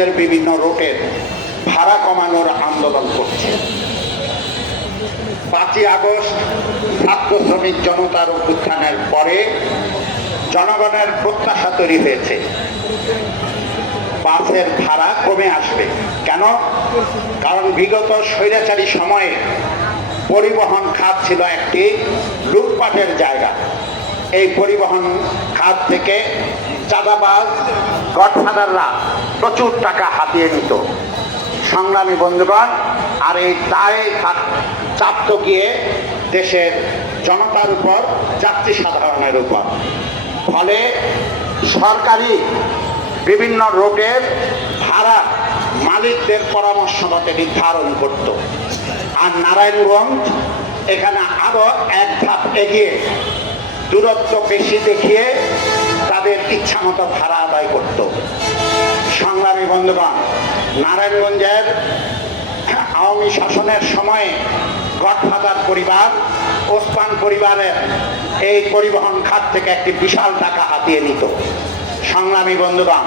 নারায়ণগঞ্জের বিভিন্ন রুটের ভাড়া কমানোর আন্দোলন করছে। 5ই আগস্ট ছাত্র শ্রমিক জনতার অভ্যুত্থানের পরে জনগণের প্রত্যাশা তৈরি হয়েছে বাসের ভাড়া কমে আসবে। কেন? কারণ বিগত স্বৈরাচারী সময়ে পরিবহন খাত ছিল একটি লুটপাটের জায়গা। এই পরিবহন খাত থেকে চাঁদাবাজ গডফাদাররা প্রচুর টাকা হাতিয়ে নিত। সংগ্রামী বন্ধুগণ, আর এই দায়ে চাপত গিয়ে দেশের জনতার উপর, যাত্রী সাধারণের উপর। ফলে সরকারি বিভিন্ন রুটের ভাড়া মালিকদের পরামর্শ মতে নির্ধারণ করত। আর নারায়ণগঞ্জ এখানে আরো এক ধাপ এগিয়ে দূরত্ব বেশি দেখিয়ে তাদের ইচ্ছা মতো ভাড়া আদায় করত। সংগ্রামী বন্ধুগণ, নারায়ণগঞ্জের আওয়ামী শাসনের সময়ে গডফাদার পরিবার, ওসমান পরিবারের এই পরিবহন খাত থেকে একটি বিশাল টাকা হাতিয়ে নিত। সংগ্রামী বন্ধুগণ,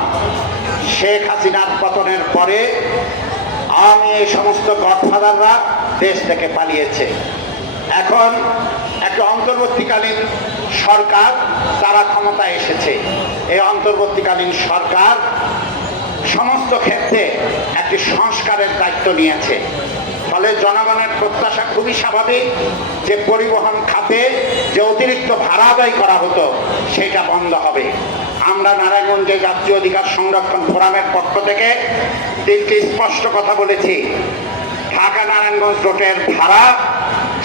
শেখ হাসিনার পতনের পরে আওয়ামী এই সমস্ত গডফাদাররা দেশ থেকে পালিয়েছে। এখন একটা অন্তর্বর্তীকালীন সরকার তারা ক্ষমতায় এসেছে। এই অন্তর্বর্তীকালীন সরকার সমস্ত ক্ষেত্রে একটি সংস্কারের দায়িত্ব নিয়েছে। ফলে জনগণের প্রত্যাশা খুবই স্বাভাবিক যে পরিবহন খাতে যে অতিরিক্ত ভাড়া আদায় করা হতো সেটা বন্ধ হবে। আমরা নারায়ণগঞ্জে জাতীয় অধিকার সংরক্ষণ ফোরামের পক্ষ থেকে তিনটি স্পষ্ট কথা বলেছি। ঢাকা নারায়ণগঞ্জ রুটের ভাড়া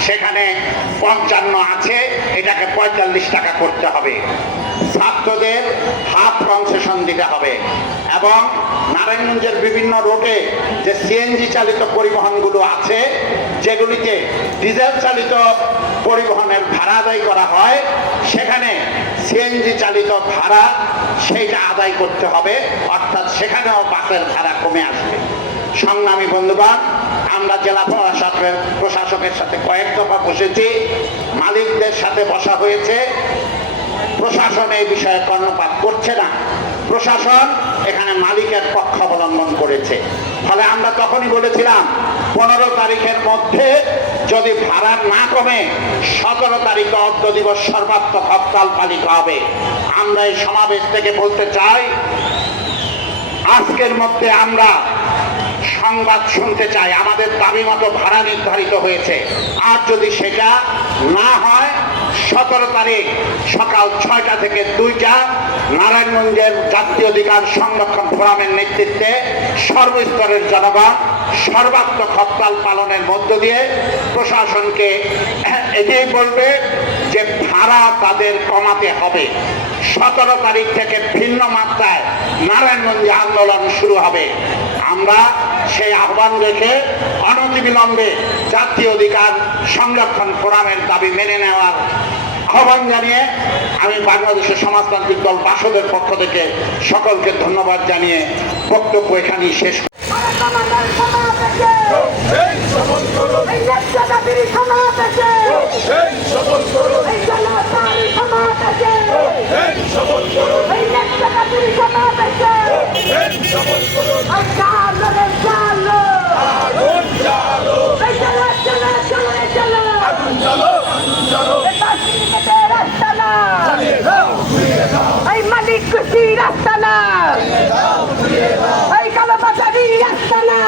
সেখানে 55 আছে, এটাকে 45 টাকা করতে হবে। ছাত্রদের হাফ কনসেশন দিতে হবে এবং নারায়ণগঞ্জের বিভিন্ন রুটে যে সিএনজি চালিত পরিবহনগুলো আছে, যেগুলিতে ডিজেল চালিত পরিবহনের ভাড়া আদায় করা হয়, সেখানে সিএনজি চালিত ভাড়া সেইটা আদায় করতে হবে, অর্থাৎ সেখানেও বাসের ভাড়া কমে আসবে। সংগ্রামী বন্ধুগণ, আমরা জেলা প্রশাসকের সাথে কয়েক দফা বসেছি, মালিকদের সাথে বসা হয়েছে। প্রশাসন এই বিষয়ে কর্ণপাত করছে না। প্রশাসন এখানে মালিকের পক্ষ অবলম্বন করেছে। ফলে আমরা তখনই বলেছিলাম 15 তারিখের মধ্যে যদি ভাড়া না কমে 17 তারিখে অর্ধ দিবস সর্বাত্মক হরতাল পালিত হবে। আমরা এই সমাবেশ থেকে বলতে চাই, আজকের মধ্যে আমরা সংবাদ শুনতে চাই আমাদের দাবি মতো ভাড়া নির্ধারিত হয়েছে। আর যদি সেটা না হয় 17 তারিখ সকাল 6টা থেকে 2টা নারায়ণগঞ্জের জাতীয় অধিকার সংরক্ষণ ফোরামের নেতৃত্বে সর্বস্তরের জনগণ সর্বাত্মক হরতাল পালনের মধ্য দিয়ে প্রশাসনকে এটাই বলবে যে ভাড়া তাদের কমাতে হবে। 17 তারিখ থেকে ভিন্ন মাত্রায় নারায়ণগঞ্জে আন্দোলন শুরু হবে। আমরা সেই আহ্বান রেখে অনতিবিলম্বে জাতীয় অধিকার সংরক্ষণ ফোরামের দাবি মেনে নেওয়ার আহ্বান জানিয়ে আমি বাংলাদেশের সমাজতান্ত্রিক দল বাসদের পক্ষ থেকে সকলকে ধন্যবাদ জানিয়ে বক্তব্য এখানেই শেষ। মালিক খুশি রাস্তা না, এই কালো বাজারি রাস্তা না,